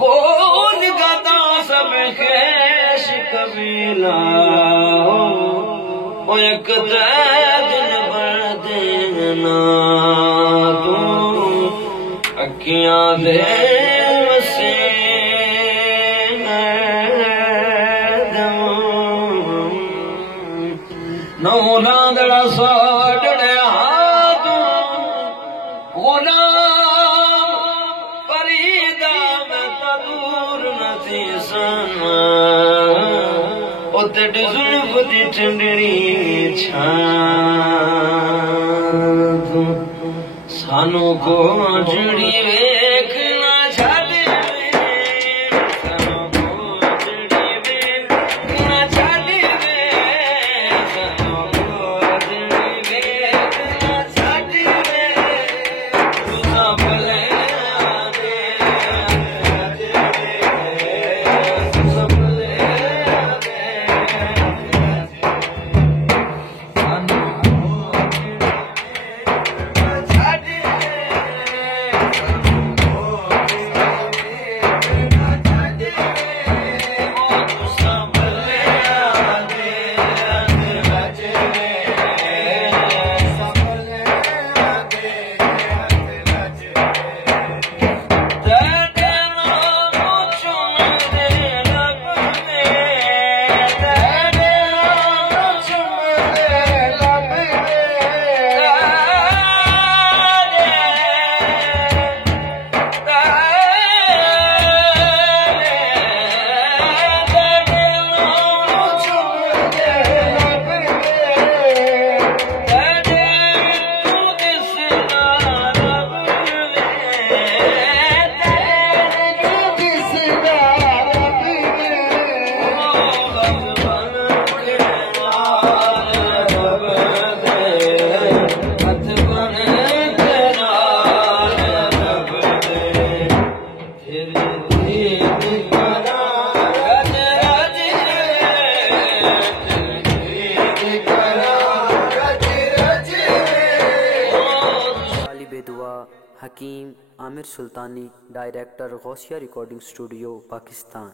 गोल गदा सब खेश कबीला ओ एक दिन भर देना तू अखियां दे वसे नौलादड़ा साडड़े हाथ गुलाम फरीदा में तदूर नथी सना ओ तेरी जुल्फ दी ठंडड़ी छां सानू को जुड़ी वेखना छड़ Hakim Aamir Sultani, director Gausia recording studio, Pakistan.